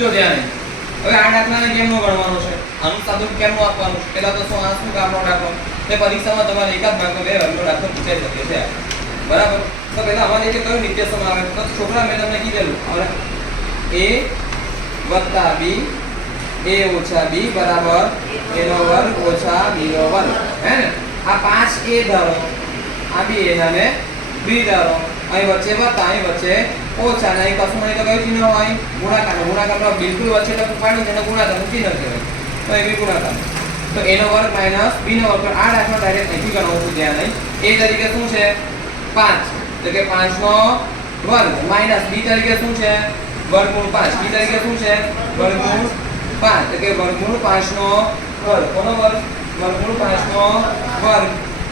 જો ધ્યાન નહીં. હવે આ દાખલાને કેમનો ગણવાનો છે, આનું સાદું કેમનું આપવાનું છે, પહેલા તો શું આ શું કામનો દાખલો, તે પરીક્ષામાં તમારે એક જ ભાગમાં બે વર્ગનો દાખલો પૂછાઈ શકે છે, બરાબર. તો પહેલા અમારે જે કયું નિત્યસમ આવે તો છોકરા મેં તમને કીધેલું હવે a + b a - b બરાબર a નો વર્ગ ઓછા b નો વર્ગ, હે ને. આ 5a ધારો, આ b અને b ધારો, અહીં વચ્ચે વત્તા, અહીં વચ્ચે ઓછા, ને અહીં કશું નહીં તો કયું ચિહ્ન હોય, ગુણાકાર બિલકુલ વચ્ચે તો પાડ્યું છે, ગુણાકારનું ચિહ્ન કહેવાય, તો એ બી ગુણાકાર. તો a નો વર્ગ માઈનસ b નો વર્ગ. આ દાખલો ડાયરેક્ટ અહીંથી ગણવું છું, ધ્યાન નહીં. a તરીકે શું છે 5, તો કે 5 નો વર્ગ માઈનસ b તરીકે શું છે વર્ગમૂળ 5, b તરીકે શું છે વર્ગમૂળ 5, તો કે વર્ગમૂળ 5 નો વર્ગ. કોનો વર્ગ? વર્ગમૂળ 5 નો વર્ગ,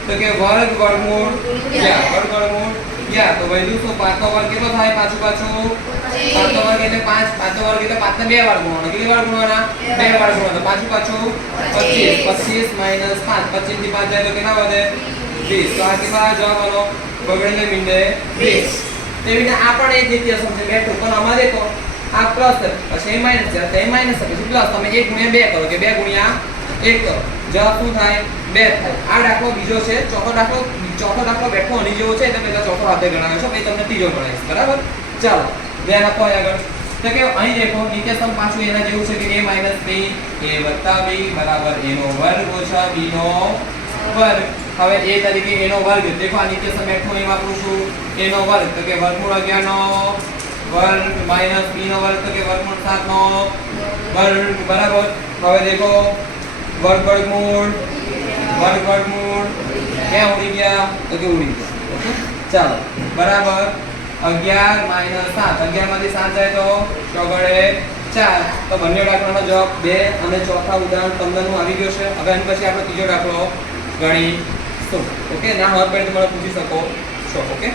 તો કે વર્ગ વર્ગમૂળ યા તો વૈધું શું 5 નો વર્ગ કેટલો થાય, પાછું 5 નો વર્ગ એટલે 5, 5 નો વર્ગ એટલે 5 ને 2 વાર ગુણવાના. કેટલી વાર ગુણવાના? 2 વાર ગુણવાના. પાછું 25, 25 - 5, 25 થી 5 જાય તો કેટલા વધે 20. તો આ કેટલા જવાબ આનો બગડને મીંડે 20. તેવી રીતે આ પણ એક નિત્યસમ છે બેઠું, પણ અમારે તો આ પ્લસ પછી એ માઈનસ છે, તે માઈનસ પછી પ્લસ, તમે 1 * 2 કરો કે 2 * 1 કરો, જવાબ શું થાય 2 થાય. આ દાખલો બીજો છે, ચોથો દાખલો બેઠો આની જેવો છે, એટલે પહેલા ચોથો હાથે ગણાવ્યો છે, પછી તમને ત્રીજો ગણાવીશ, બરાબર. ચાલો ધ્યાન આપો આગળ. તો કે અહીં દેખો નિત્યસમ પાછું એના જેવું છે કે a - b a + b બરાબર a નો વર્ગ ઓછા b નો વર્ગ. હવે a તરીકે a નો વર્ગ, દેખો આ નિત્યસમ બેઠું અહીં વાપરું છું, a નો વર્ગ તો કે વર્ગમૂળ 11 નો વર્ગ માઈનસ b નો વર્ગ તો કે વર્ગમૂળ 7 નો વર્ગ, બરાબર. હવે દેખો વર્ગ વર્ગમૂળ ક્યાં ઉડી ગયા, તો કે ઉડી ગયા. ઓકે ચાલો બરાબર. 11 - 7, 11 માંથી 7 જાય તો ચોગડે 4. તો બંને દાખલાનો જવાબ 2 અને ચોથા ઉદાહરણ 15 નું આવી ગયો છે. હવે એની પછી આપણે ત્રીજો દાખલો ગણીશું. ઓકે, ના હોત પડે તો મને પૂછી શકો છો. ઓકે.